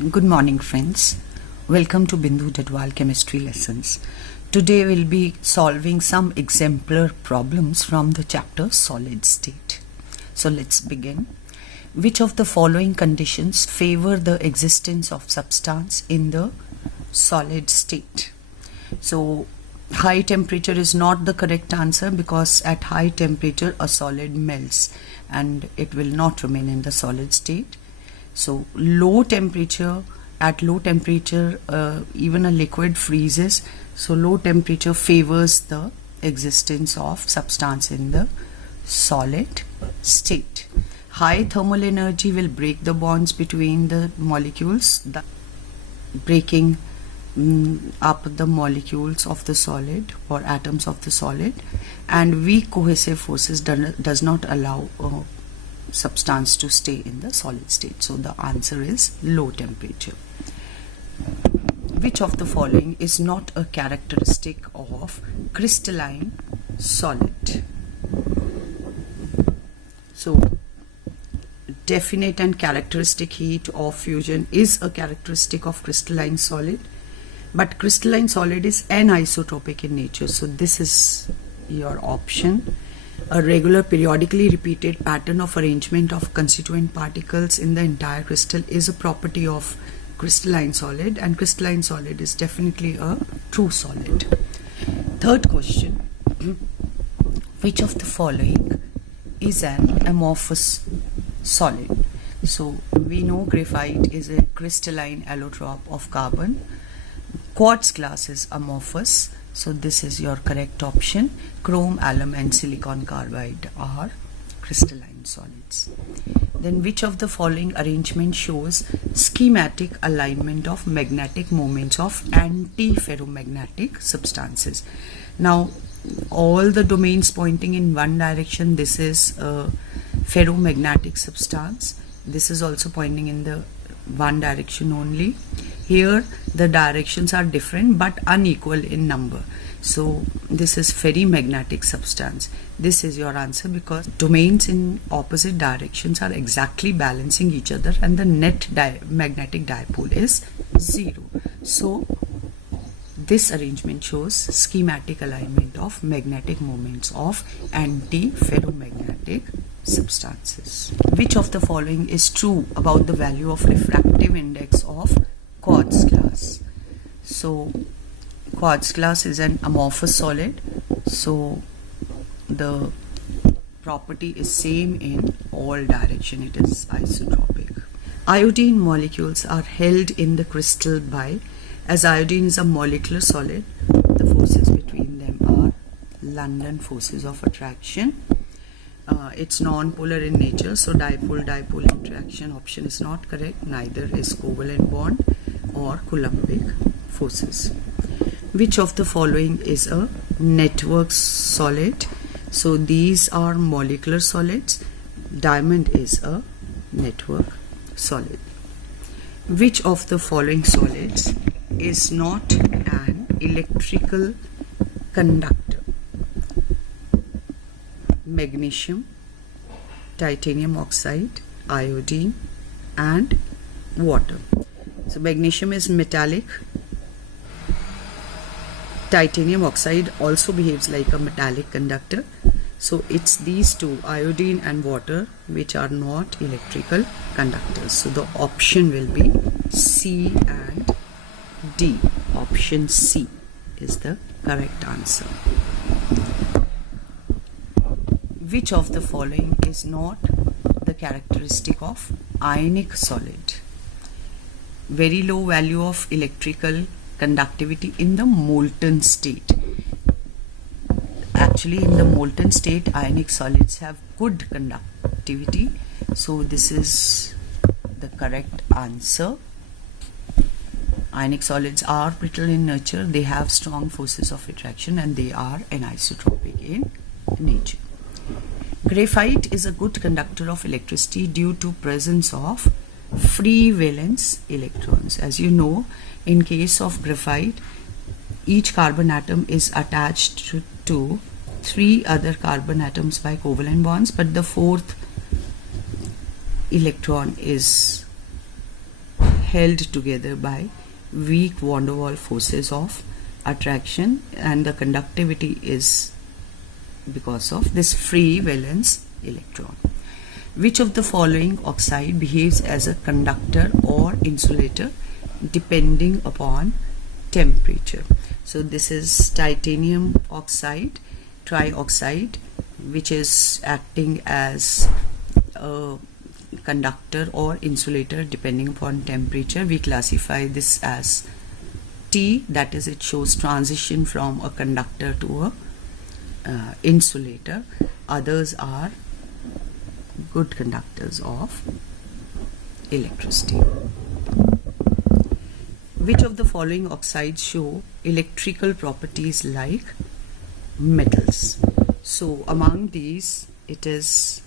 Good morning, friends. Welcome to Bindu Dadwal Chemistry Lessons. Today we'll be solving some exemplar problems from the chapter Solid State. So let's begin. Which of the following conditions favor the existence of substance in the solid state? So high temperature is not the correct answer because at high temperature a solid melts and it will not remain in the solid state. So at low temperature even a liquid freezes. So low temperature favors the existence of substance in the solid state. High thermal energy will break the bonds between the molecules, breaking up the molecules of the solid or atoms of the solid, and weak cohesive forces does not allow substance to stay in the solid state. So the answer is low temperature. Which of the following is not a characteristic of crystalline solid? So definite and characteristic heat of fusion is a characteristic of crystalline solid, but crystalline solid is anisotropic in nature, so this is your option. A regular periodically repeated pattern of arrangement of constituent particles in the entire crystal is a property of crystalline solid, and crystalline solid is definitely a true solid. Third question. Which of the following is an amorphous solid? So we know graphite is a crystalline allotrope of carbon. Quartz glass is amorphous, so this is your correct option. Chrome, alum and silicon carbide are crystalline solids. Then which of the following arrangement shows schematic alignment of magnetic moments of antiferromagnetic substances? Now all the domains pointing in one direction, this is a ferromagnetic substance. This is also pointing in the one direction only. Here the directions are different but unequal in number. So this is ferrimagnetic substance. This is your answer because domains in opposite directions are exactly balancing each other and the net magnetic dipole is 0. So this arrangement shows schematic alignment of magnetic moments of antiferromagnetic substances. Which of the following is true about the value of refractive index of quartz glass? So quartz glass is an amorphous solid, so the property is same in all direction, it is isotropic. Iodine molecules are held in the crystal by, as iodine is a molecular solid, the forces between them are London forces of attraction. It's non-polar in nature, so dipole-dipole interaction option is not correct. Neither is covalent bond or Coulombic forces. Which of the following is a network solid? So these are molecular solids. Diamond is a network solid. Which of the following solids is not an electrical conductor? Magnesium, titanium oxide, iodine and water. So magnesium is metallic. Titanium oxide also behaves like a metallic conductor. So it's these two, iodine and water, which are not electrical conductors. So the option will be C and D. Option C is the correct answer. Which of the following is not the characteristic of ionic solid? Very low value of electrical conductivity in the molten state. Actually in the molten state ionic solids have good conductivity, so this is the correct answer. Ionic solids are brittle in nature, they have strong forces of attraction and they are anisotropic in nature. Graphite is a good conductor of electricity due to presence of free valence electrons. As you know, in case of graphite, each carbon atom is attached to 3 other carbon atoms by covalent bonds, but the fourth electron is held together by weak van der Waals forces of attraction, and the conductivity is because of this free valence electron. Which of the following oxide behaves as a conductor or insulator depending upon temperature? So this is titanium oxide, trioxide, which is acting as a conductor or insulator depending upon temperature. We classify this as T, that is, it shows transition from a conductor to a insulator. Others are good conductors of electricity. Which of the following oxides show electrical properties like metals? So among these, it is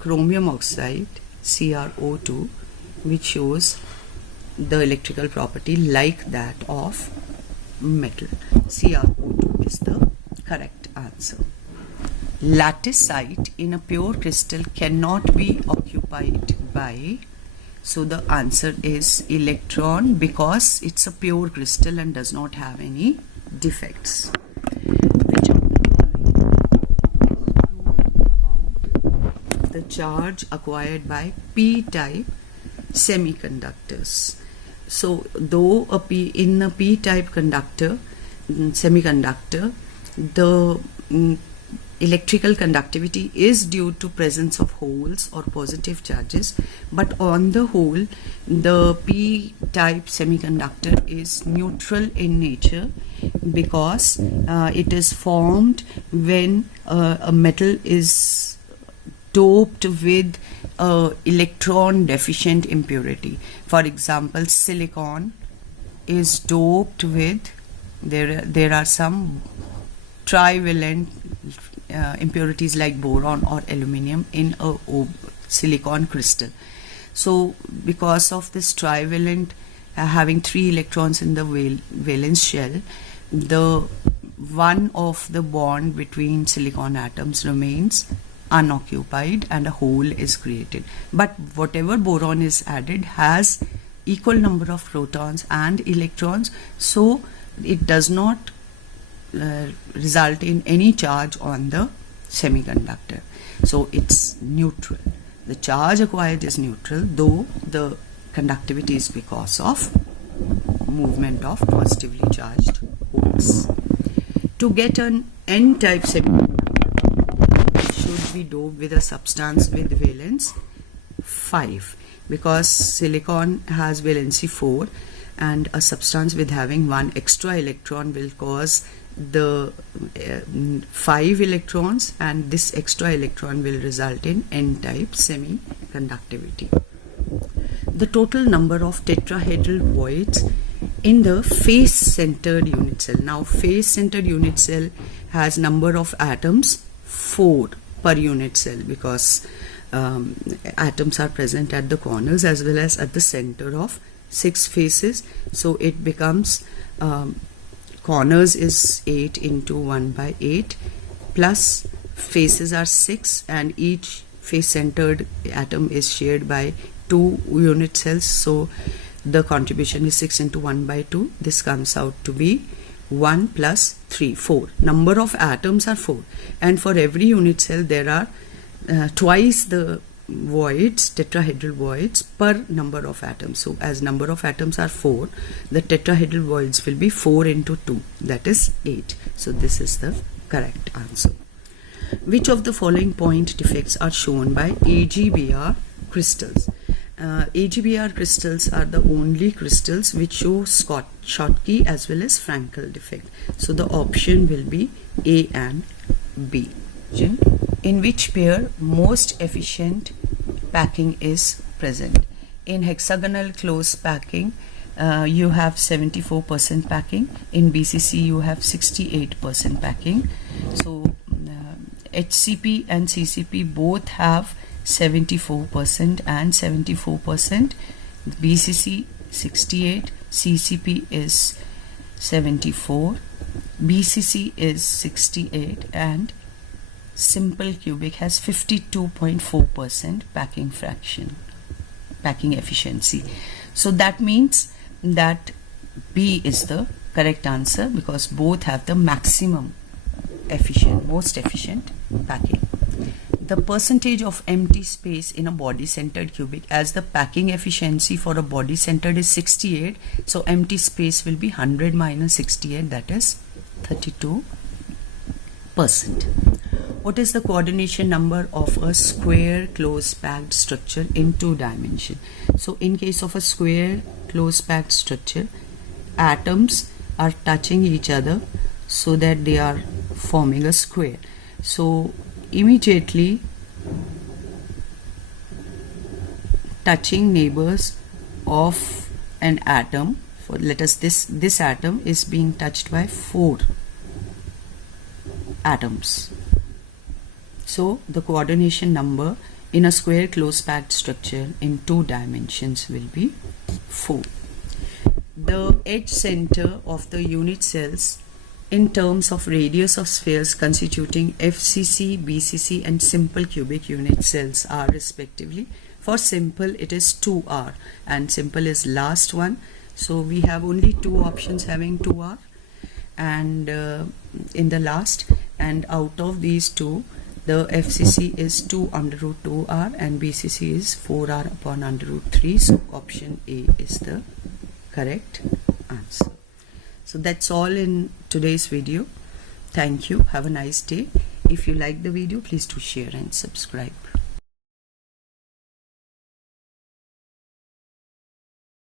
chromium oxide, CrO2, which shows the electrical property like that of metal. CrO2 is the correct answer. Latticite in a pure crystal cannot be occupied by, so the answer is electron, because it's a pure crystal and does not have any defects. Which of the charge acquired by p-type semiconductors? So though in a p-type semiconductor, the electrical conductivity is due to presence of holes or positive charges, but on the whole the p-type semiconductor is neutral in nature, because it is formed when a metal is doped with electron deficient impurity. For example, silicon is doped with, there are some trivalent impurities like boron or aluminium in a silicon crystal. So because of this trivalent having 3 electrons in the valence shell, the one of the bond between silicon atoms remains unoccupied and a hole is created. But whatever boron is added has equal number of protons and electrons, so it does not result in any charge on the semiconductor. So it's neutral. The charge acquired is neutral, though the conductivity is because of movement of positively charged holes. To get an n-type semiconductor, it should be doped with a substance with valence 5, because silicon has valency 4, and a substance with having 1 extra electron will cause the 5 electrons, and this extra electron will result in n-type semiconductivity. The total number of tetrahedral voids in the face-centered unit cell. Now face-centered unit cell has number of atoms 4 per unit cell, because atoms are present at the corners as well as at the center of 6 faces. So it becomes corners is 8 into 1 by 8 plus faces are 6, and each face centered atom is shared by 2 unit cells, so the contribution is 6 into 1 by 2. This comes out to be 1 plus 3, 4. Number of atoms are 4, and for every unit cell there are twice the voids, tetrahedral voids, per number of atoms. So as number of atoms are 4, the tetrahedral voids will be 4 into 2, that is 8. So this is the correct answer. Which of the following point defects are shown by AGBR crystals? AGBR crystals are the only crystals which show Schottky as well as Frankel defect. So the option will be A and B. In which pair most efficient packing is present? In hexagonal close packing, you have 74% packing. In BCC, you have 68% packing. So HCP and CCP both have 74% and 74%. BCC 68, CCP is 74, BCC is 68, and simple cubic has 52.4% packing fraction. packing efficiency. So that means that B is the correct answer, because both have the maximum efficient, most efficient packing. The percentage of empty space in a body-centered cubic, as the packing efficiency for a body-centered is 68, so empty space will be 100 minus 68, that is 32%. What is the coordination number of a square close packed structure in 2 dimensions? So in case of a square close packed structure, atoms are touching each other so that they are forming a square. So immediately touching neighbors of an atom, for let us this atom is being touched by 4 atoms. So the coordination number in a square close packed structure in 2 dimensions will be 4. The edge center of the unit cells in terms of radius of spheres constituting FCC, BCC and simple cubic unit cells are respectively. For simple it is 2R and simple is last one. So we have only 2 options having 2R and in the last, and out of these 2 the FCC is 2 under root 2R and BCC is 4R upon under root 3. So option A is the correct answer. So that's all in today's video. Thank you. Have a nice day. If you like the video, please do share and subscribe.